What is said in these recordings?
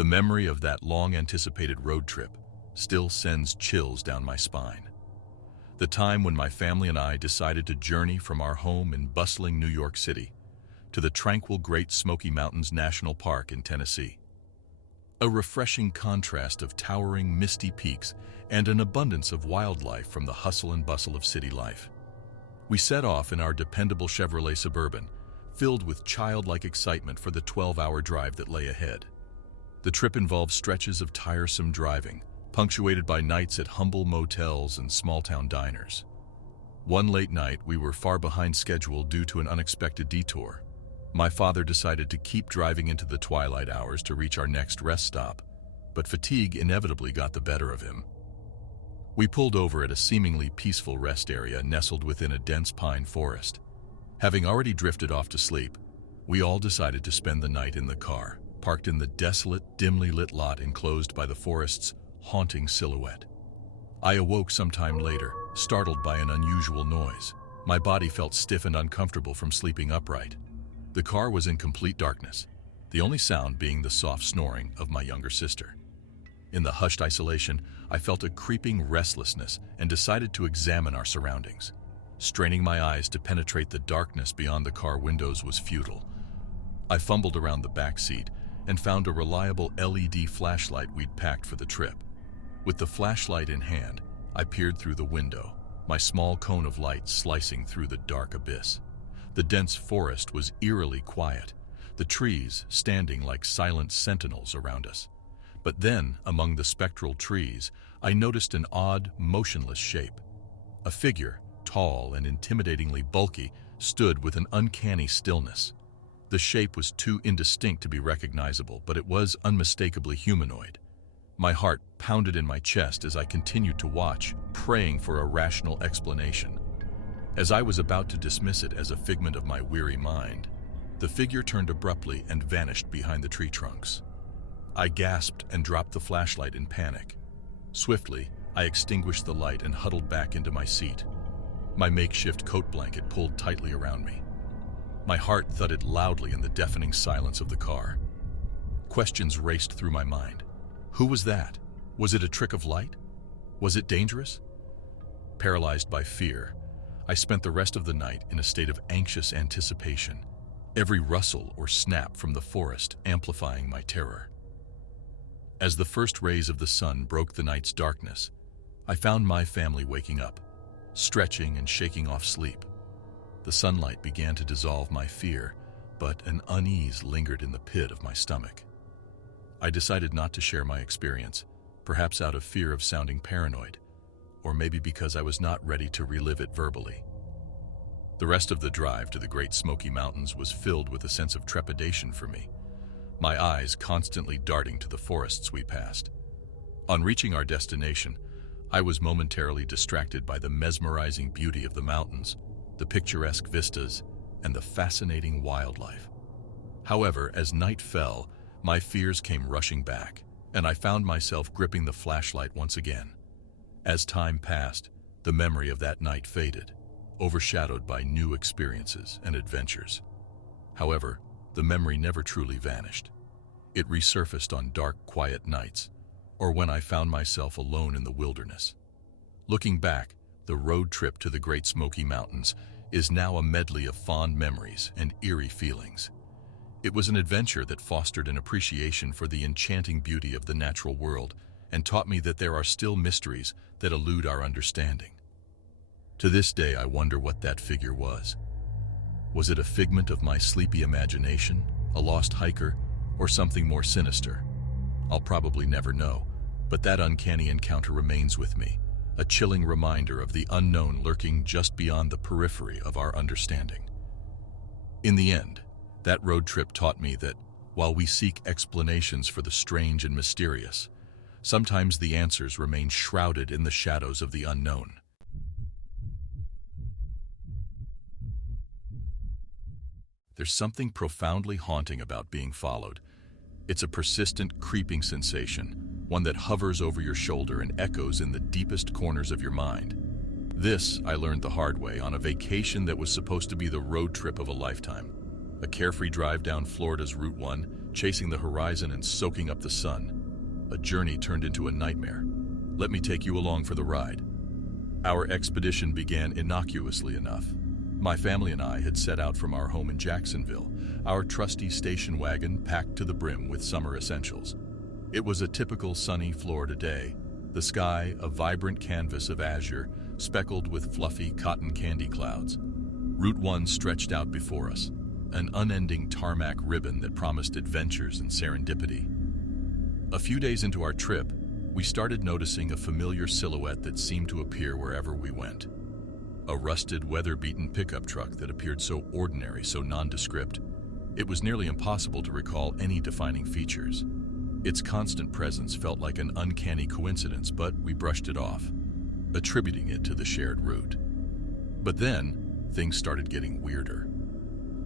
The memory of that long-anticipated road trip still sends chills down my spine. The time when my family and I decided to journey from our home in bustling New York City to the tranquil Great Smoky Mountains National Park in Tennessee. A refreshing contrast of towering, misty peaks and an abundance of wildlife from the hustle and bustle of city life. We set off in our dependable Chevrolet Suburban, filled with childlike excitement for the 12-hour drive that lay ahead. The trip involved stretches of tiresome driving, punctuated by nights at humble motels and small-town diners. One late night, we were far behind schedule due to an unexpected detour. My father decided to keep driving into the twilight hours to reach our next rest stop, but fatigue inevitably got the better of him. We pulled over at a seemingly peaceful rest area nestled within a dense pine forest. Having already drifted off to sleep, we all decided to spend the night in the car, parked in the desolate, dimly lit lot enclosed by the forest's haunting silhouette. I awoke sometime later, startled by an unusual noise. My body felt stiff and uncomfortable from sleeping upright. The car was in complete darkness, the only sound being the soft snoring of my younger sister. In the hushed isolation, I felt a creeping restlessness and decided to examine our surroundings. Straining my eyes to penetrate the darkness beyond the car windows was futile. I fumbled around the back seat and found a reliable LED flashlight we'd packed for the trip. With the flashlight in hand, I peered through the window, my small cone of light slicing through the dark abyss. The dense forest was eerily quiet, the trees standing like silent sentinels around us. But then, among the spectral trees, I noticed an odd, motionless shape. A figure, tall and intimidatingly bulky, stood with an uncanny stillness. The shape was too indistinct to be recognizable, but it was unmistakably humanoid. My heart pounded in my chest as I continued to watch, praying for a rational explanation. As I was about to dismiss it as a figment of my weary mind, the figure turned abruptly and vanished behind the tree trunks. I gasped and dropped the flashlight in panic. Swiftly, I extinguished the light and huddled back into my seat. My makeshift coat blanket pulled tightly around me. My heart thudded loudly in the deafening silence of the car. Questions raced through my mind. Who was that? Was it a trick of light? Was it dangerous? Paralyzed by fear, I spent the rest of the night in a state of anxious anticipation, every rustle or snap from the forest amplifying my terror. As the first rays of the sun broke the night's darkness, I found my family waking up, stretching and shaking off sleep. The sunlight began to dissolve my fear, but an unease lingered in the pit of my stomach. I decided not to share my experience, perhaps out of fear of sounding paranoid, or maybe because I was not ready to relive it verbally. The rest of the drive to the Great Smoky Mountains was filled with a sense of trepidation for me, my eyes constantly darting to the forests we passed. On reaching our destination, I was momentarily distracted by the mesmerizing beauty of the mountains, the picturesque vistas, and the fascinating wildlife. However, as night fell, my fears came rushing back, and I found myself gripping the flashlight once again. As time passed, the memory of that night faded, overshadowed by new experiences and adventures. However, the memory never truly vanished. It resurfaced on dark, quiet nights, or when I found myself alone in the wilderness. Looking back, the road trip to the Great Smoky Mountains is now a medley of fond memories and eerie feelings. It was an adventure that fostered an appreciation for the enchanting beauty of the natural world and taught me that there are still mysteries that elude our understanding. To this day, I wonder what that figure was. Was it a figment of my sleepy imagination, a lost hiker, or something more sinister? I'll probably never know, but that uncanny encounter remains with me, a chilling reminder of the unknown lurking just beyond the periphery of our understanding. In the end, that road trip taught me that, while we seek explanations for the strange and mysterious, sometimes the answers remain shrouded in the shadows of the unknown. There's something profoundly haunting about being followed. It's a persistent, creeping sensation, one that hovers over your shoulder and echoes in the deepest corners of your mind. This, I learned the hard way on a vacation that was supposed to be the road trip of a lifetime. A carefree drive down Florida's Route 1, chasing the horizon and soaking up the sun. A journey turned into a nightmare. Let me take you along for the ride. Our expedition began innocuously enough. My family and I had set out from our home in Jacksonville, our trusty station wagon packed to the brim with summer essentials. It was a typical sunny Florida day, the sky a vibrant canvas of azure, speckled with fluffy cotton candy clouds. Route 1 stretched out before us, an unending tarmac ribbon that promised adventures and serendipity. A few days into our trip, we started noticing a familiar silhouette that seemed to appear wherever we went. A rusted, weather-beaten pickup truck that appeared so ordinary, so nondescript, it was nearly impossible to recall any defining features. Its constant presence felt like an uncanny coincidence, but we brushed it off, attributing it to the shared route. But then, things started getting weirder.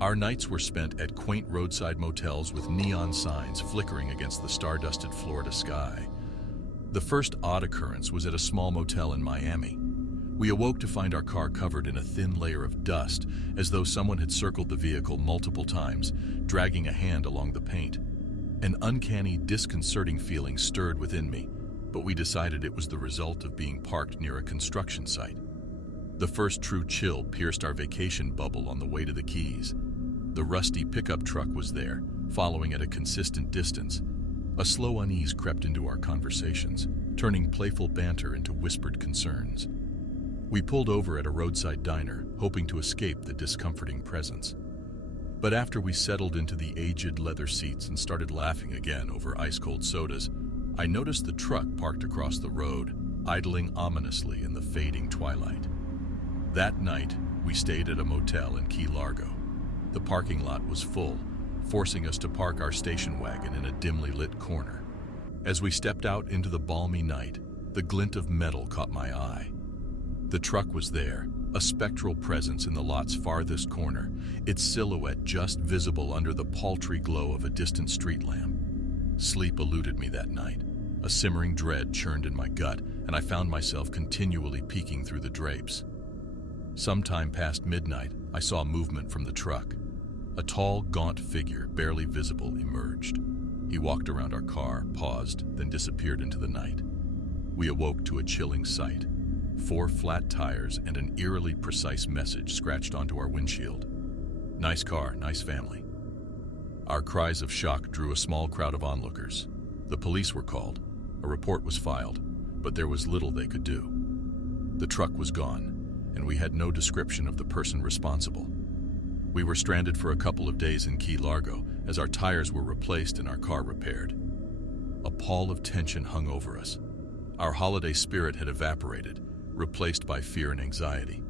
Our nights were spent at quaint roadside motels with neon signs flickering against the star-dusted Florida sky. The first odd occurrence was at a small motel in Miami. We awoke to find our car covered in a thin layer of dust, as though someone had circled the vehicle multiple times, dragging a hand along the paint. An uncanny, disconcerting feeling stirred within me, but we decided it was the result of being parked near a construction site. The first true chill pierced our vacation bubble on the way to the Keys. The rusty pickup truck was there, following at a consistent distance. A slow unease crept into our conversations, turning playful banter into whispered concerns. We pulled over at a roadside diner, hoping to escape the discomforting presence. But after we settled into the aged leather seats and started laughing again over ice-cold sodas, I noticed the truck parked across the road, idling ominously in the fading twilight. That night, we stayed at a motel in Key Largo. The parking lot was full, forcing us to park our station wagon in a dimly lit corner. As we stepped out into the balmy night, the glint of metal caught my eye. The truck was there, a spectral presence in the lot's farthest corner, its silhouette just visible under the paltry glow of a distant street lamp. Sleep eluded me that night. A simmering dread churned in my gut, and I found myself continually peeking through the drapes. Sometime past midnight, I saw movement from the truck. A tall, gaunt figure, barely visible, emerged. He walked around our car, paused, then disappeared into the night. We awoke to a chilling sight. 4 flat tires and an eerily precise message scratched onto our windshield. "Nice car, nice family." Our cries of shock drew a small crowd of onlookers. The police were called. A report was filed, but there was little they could do. The truck was gone, and we had no description of the person responsible. We were stranded for a couple of days in Key Largo as our tires were replaced and our car repaired. A pall of tension hung over us. Our holiday spirit had evaporated, replaced by fear and anxiety.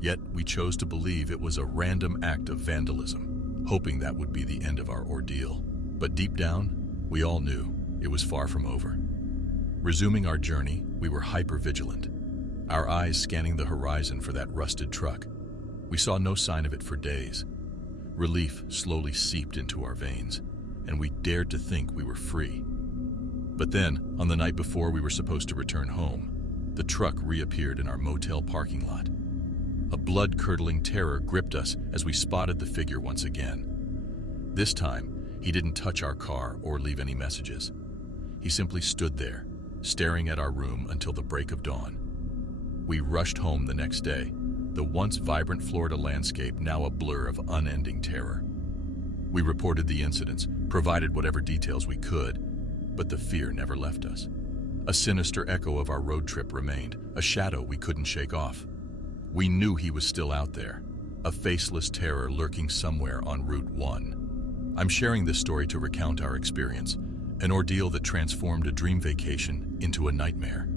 Yet we chose to believe it was a random act of vandalism, hoping that would be the end of our ordeal. But deep down, we all knew it was far from over. Resuming our journey, we were hyper-vigilant, our eyes scanning the horizon for that rusted truck. We saw no sign of it for days. Relief slowly seeped into our veins, and we dared to think we were free. But then, on the night before we were supposed to return home, the truck reappeared in our motel parking lot. A blood-curdling terror gripped us as we spotted the figure once again. This time, he didn't touch our car or leave any messages. He simply stood there, staring at our room until the break of dawn. We rushed home the next day, the once vibrant Florida landscape now a blur of unending terror. We reported the incidents, provided whatever details we could, but the fear never left us. A sinister echo of our road trip remained, a shadow we couldn't shake off. We knew he was still out there, a faceless terror lurking somewhere on Route 1. I'm sharing this story to recount our experience, an ordeal that transformed a dream vacation into a nightmare.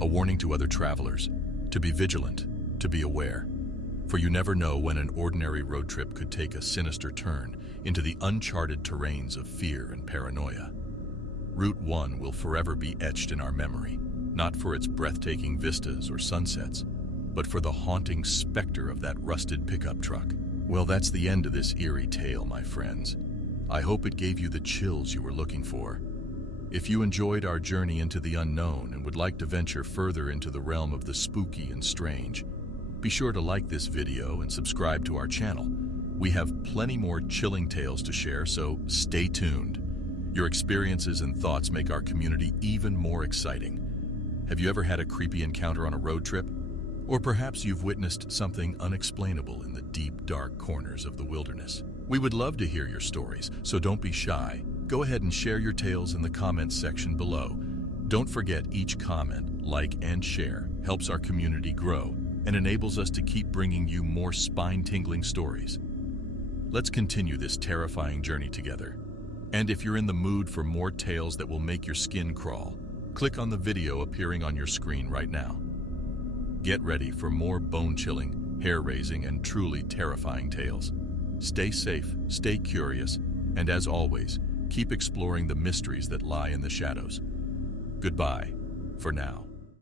A warning to other travelers, to be vigilant, to be aware. For you never know when an ordinary road trip could take a sinister turn into the uncharted terrains of fear and paranoia. Route 1 will forever be etched in our memory, not for its breathtaking vistas or sunsets, but for the haunting specter of that rusted pickup truck. Well, that's the end of this eerie tale, my friends. I hope it gave you the chills you were looking for. If you enjoyed our journey into the unknown and would like to venture further into the realm of the spooky and strange, be sure to like this video and subscribe to our channel. We have plenty more chilling tales to share, so stay tuned. Your experiences and thoughts make our community even more exciting. Have you ever had a creepy encounter on a road trip? Or perhaps you've witnessed something unexplainable in the deep, dark corners of the wilderness. We would love to hear your stories, so don't be shy. Go ahead and share your tales in the comments section below. Don't forget, each comment, like, and share helps our community grow and enables us to keep bringing you more spine-tingling stories. Let's continue this terrifying journey together. And if you're in the mood for more tales that will make your skin crawl, click on the video appearing on your screen right now. Get ready for more bone-chilling, hair-raising, and truly terrifying tales. Stay safe, stay curious, and as always, keep exploring the mysteries that lie in the shadows. Goodbye, for now.